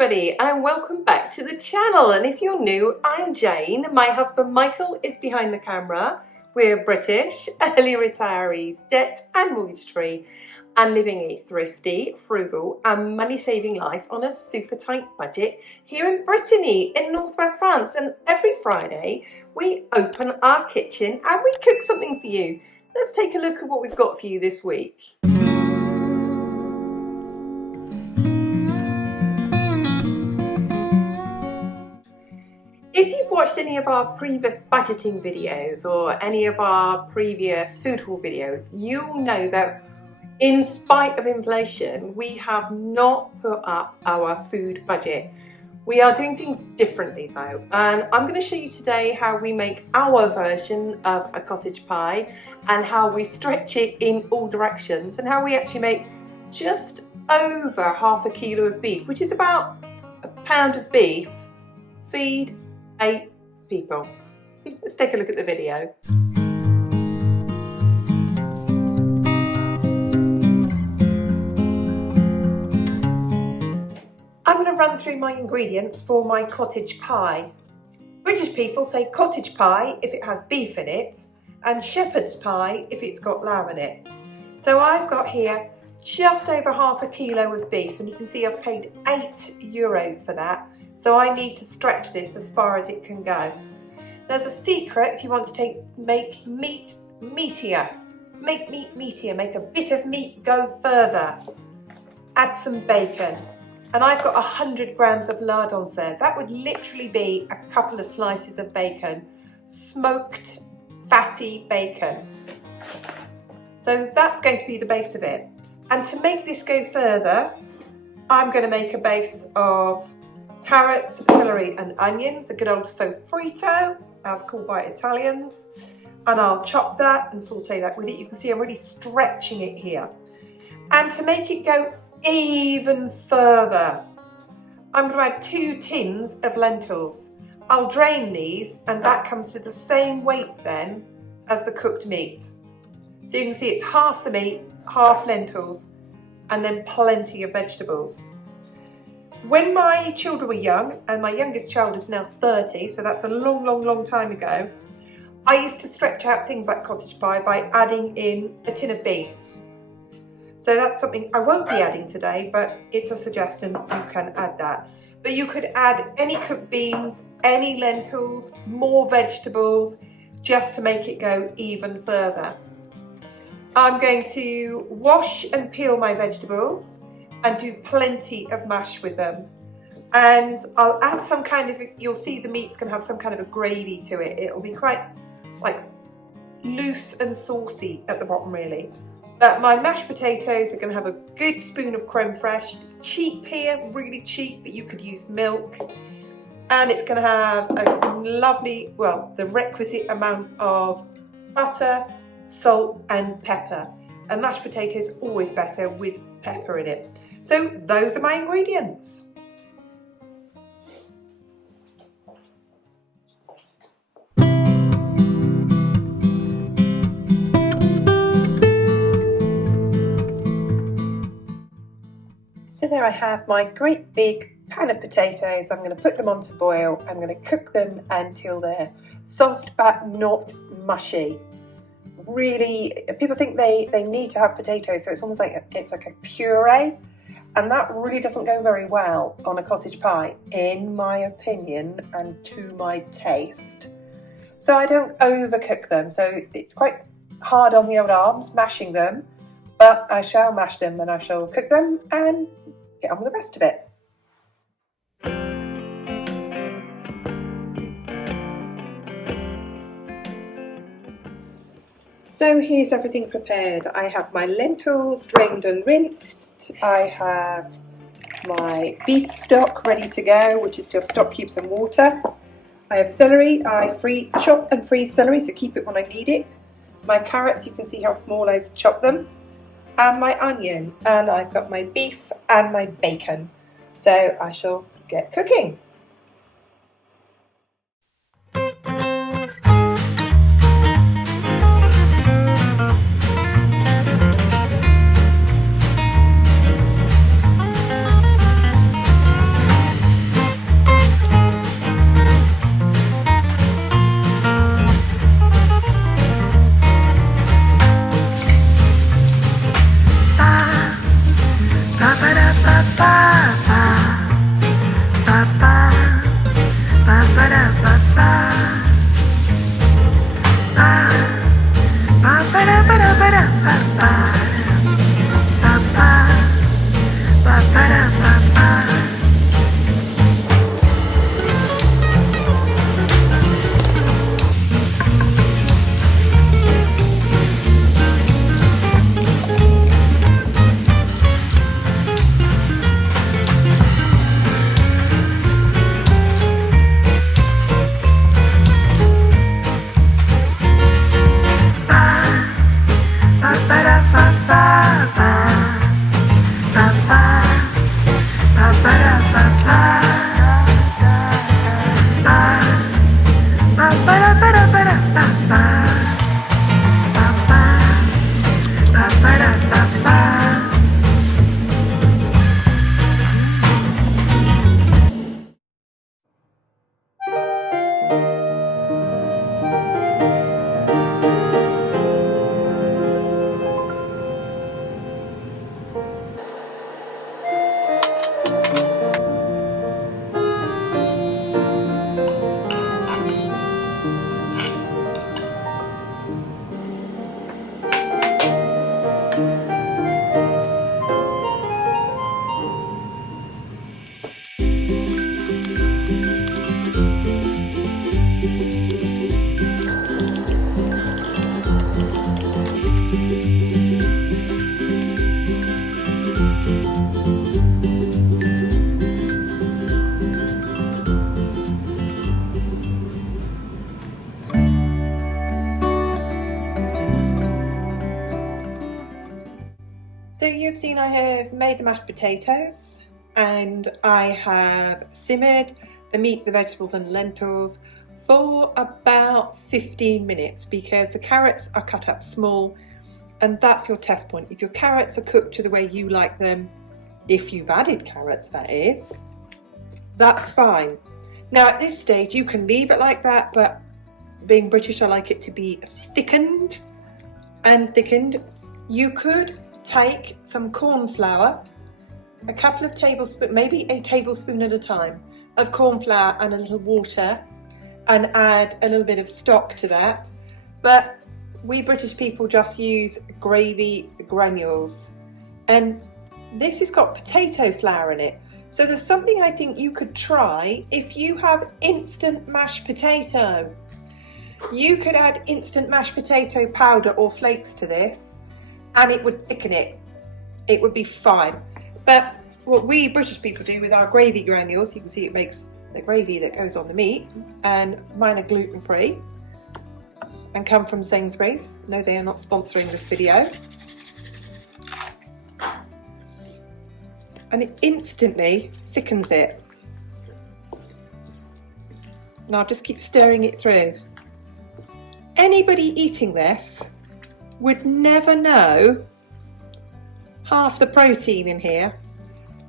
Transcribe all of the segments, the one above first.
everybody, and welcome back to the channel. And if you're new, I'm Jane. My husband Michael is behind the camera. We're British, early retirees, debt and mortgage free, and living a thrifty, frugal and money-saving life on a super tight budget here in Brittany in northwest France. And every Friday we open our kitchen and we cook something for you. Let's take a look at what we've got for you this week. If you've watched any of our previous budgeting videos or any of our previous food haul videos, you'll know that in spite of inflation, we have not put up our food budget. We are doing things differently though, and I'm going to show you today how we make our version of a cottage pie and how we stretch it in all directions and how we actually make just over half a kilo of beef, which is about a pound of beef, feed 8 people. Let's take a look at the video. I'm going to run through my ingredients for my cottage pie. British people say cottage pie if it has beef in it, and shepherd's pie if it's got lamb in it. So I've got here just over half a kilo of beef, and you can see I've paid €8 for that. So I need to stretch this as far as it can go. There's a secret if you want to make meat meatier. Make meat meatier, make a bit of meat go further. Add some bacon. And I've got 100 grams of lardons there. That would literally be a couple of slices of bacon. Smoked, fatty bacon. So that's going to be the base of it. And to make this go further, I'm going to make a base of carrots, celery and onions, a good old sofrito, as called by Italians. And I'll chop that and saute that with it. You can see I'm really stretching it here. And to make it go even further, I'm going to add 2 tins of lentils. I'll drain these and that comes to the same weight then as the cooked meat. So you can see it's half the meat, half lentils, and then plenty of vegetables. When my children were young, and my youngest child is now 30, so that's a long time ago, I used to stretch out things like cottage pie by adding in a tin of beans. So that's something I won't be adding today, but it's a suggestion, you can add that. But you could add any cooked beans, any lentils, more vegetables, just to make it go even further. I'm going to wash and peel my vegetables and do plenty of mash with them. And I'll add some kind of, you'll see the meat's going to have some kind of a gravy to it. It'll be quite like loose and saucy at the bottom really. But my mashed potatoes are going to have a good spoon of creme fraiche. It's cheap here, really cheap, but you could use milk. And it's going to have a lovely, well, the requisite amount of butter, salt and pepper. And mashed potatoes are always better with pepper in it. So those are my ingredients. So there I have my great big pan of potatoes. I'm going to put them on to boil. I'm going to cook them until they're soft but not mushy. Really, people think they need to have potatoes, so it's almost like it's like a puree, and that really doesn't go very well on a cottage pie, in my opinion, and to my taste. So I don't overcook them, so it's quite hard on the old arms mashing them, but I shall mash them and I shall cook them and get on with the rest of it. So here's everything prepared. I have my lentils drained and rinsed. I have my beef stock ready to go, which is just stock cubes and water. I have celery. I chop and freeze celery, so keep it when I need it. My carrots, you can see how small I've chopped them. And my onion. And I've got my beef and my bacon. So I shall get cooking. So you've seen I have made the mashed potatoes and I have simmered the meat, the vegetables and lentils for about 15 minutes because the carrots are cut up small, and that's your test point. If your carrots are cooked to the way you like them, if you've added carrots that is, that's fine. Now at this stage you can leave it like that, but being British I like it to be thickened. You could take some corn flour, a couple of tablespoons, maybe a tablespoon at a time of corn flour and a little water, and add a little bit of stock to that. But we British people just use gravy granules, and this has got potato flour in it. So there's something I think you could try if you have instant mashed potato. You could add instant mashed potato powder or flakes to this and it would thicken it. It would be fine. But what we British people do with our gravy granules, you can see it makes the gravy that goes on the meat, and mine are gluten-free and come from Sainsbury's. No, they are not sponsoring this video. And it instantly thickens it. And I'll just keep stirring it through. Anybody eating this would never know half the protein in here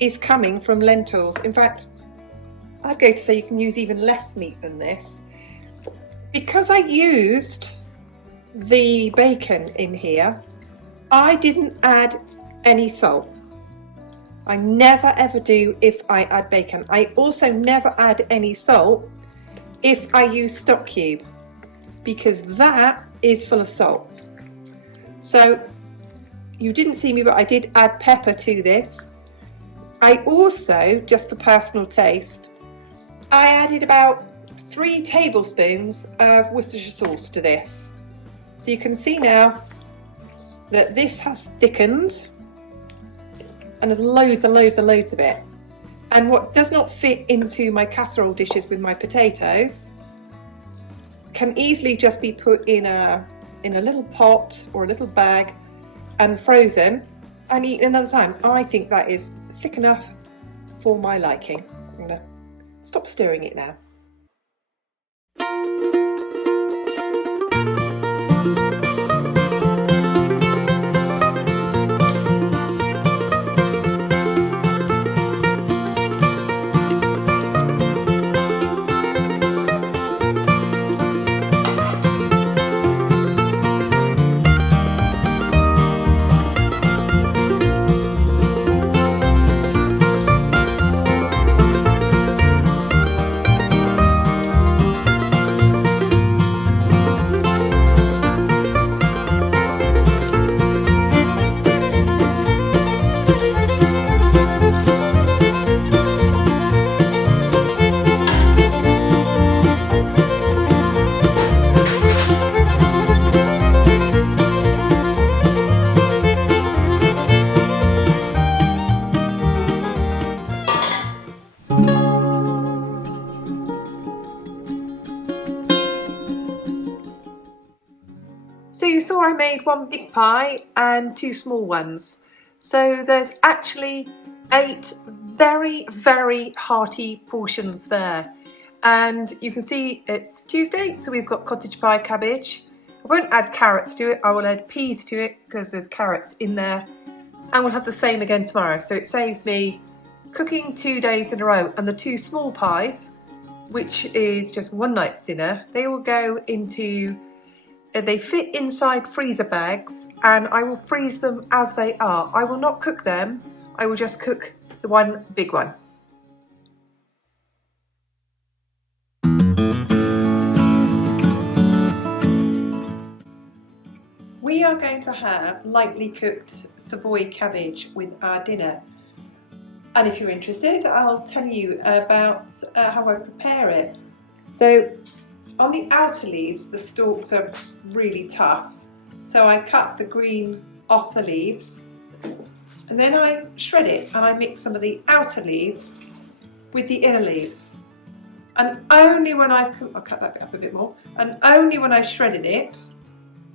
is coming from lentils. In fact, I'd go to say you can use even less meat than this. Because I used the bacon in here, I didn't add any salt. I never ever do if I add bacon. I also never add any salt if I use stock cube, because that is full of salt. So you didn't see me, but I did add pepper to this. I also, just for personal taste, I added about 3 tablespoons of Worcestershire sauce to this. So you can see now that this has thickened, and there's loads and loads and loads of it. And what does not fit into my casserole dishes with my potatoes can easily just be put in a little pot or a little bag and frozen and eaten another time. I think that is thick enough for my liking. I'm gonna stop stirring it now. So you saw I made 1 big pie and 2 small ones. So there's actually 8 very, very hearty portions there. And you can see it's Tuesday, so we've got cottage pie cabbage. I won't add carrots to it, I will add peas to it because there's carrots in there. And we'll have the same again tomorrow. So it saves me cooking 2 days in a row. And the 2 small pies, which is just one night's dinner, they will go into, they fit inside freezer bags, and I will freeze them as they are. I will not cook them, I will just cook the one big one. We are going to have lightly cooked Savoy cabbage with our dinner. And if you're interested, I'll tell you about how I prepare it. So on the outer leaves, the stalks are really tough. So I cut the green off the leaves, and then I shred it and I mix some of the outer leaves with the inner leaves. And only when I'll cut that bit up a bit more, and only when I've shredded it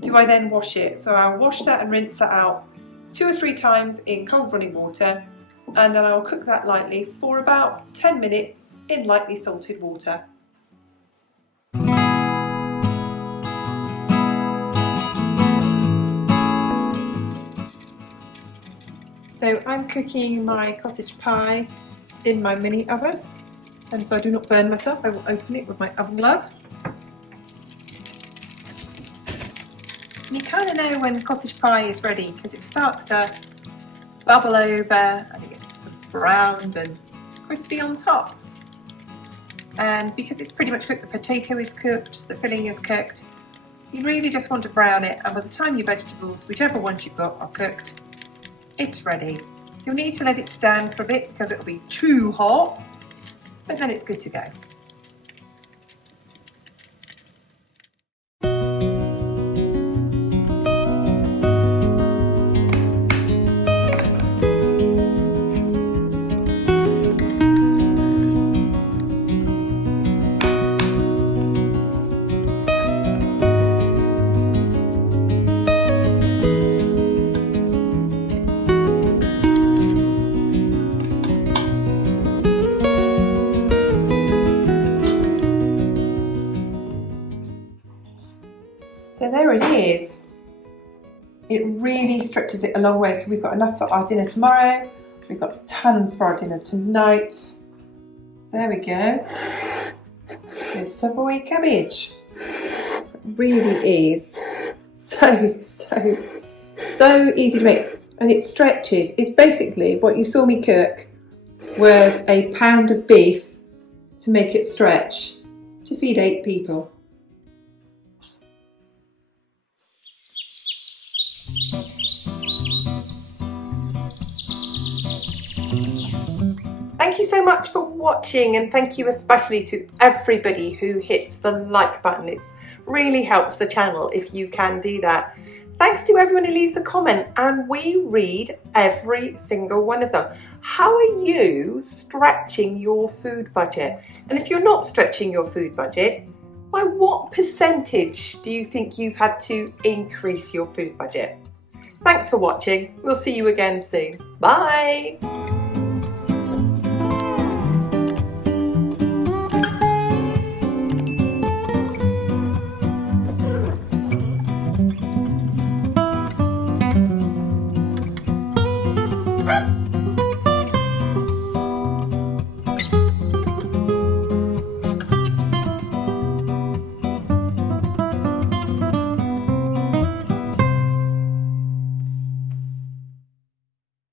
do I then wash it. So I'll wash that and rinse that out 2 or 3 times in cold running water, and then I'll cook that lightly for about 10 minutes in lightly salted water. So I'm cooking my cottage pie in my mini oven, and so I do not burn myself, I will open it with my oven glove. And you kind of know when cottage pie is ready because it starts to bubble over and it gets sort of browned and crispy on top. And because it's pretty much cooked, the potato is cooked, the filling is cooked, you really just want to brown it, and by the time your vegetables, whichever ones you've got, are cooked, it's ready. You'll need to let it stand for a bit because it'll be too hot, but then it's good to go. So there it is. It really stretches it a long way. So we've got enough for our dinner tomorrow. We've got tons for our dinner tonight. There we go. There's Savoy cabbage. It really is so easy to make. And it stretches. It's basically what you saw me cook was a pound of beef to make it stretch to feed 8 people. Thank you so much for watching, and thank you especially to everybody who hits the like button. It really helps the channel if you can do that. Thanks to everyone who leaves a comment, and we read every single one of them. How are you stretching your food budget? And if you're not stretching your food budget, by what percentage do you think you've had to increase your food budget? Thanks for watching. We'll see you again soon. Bye. Ah!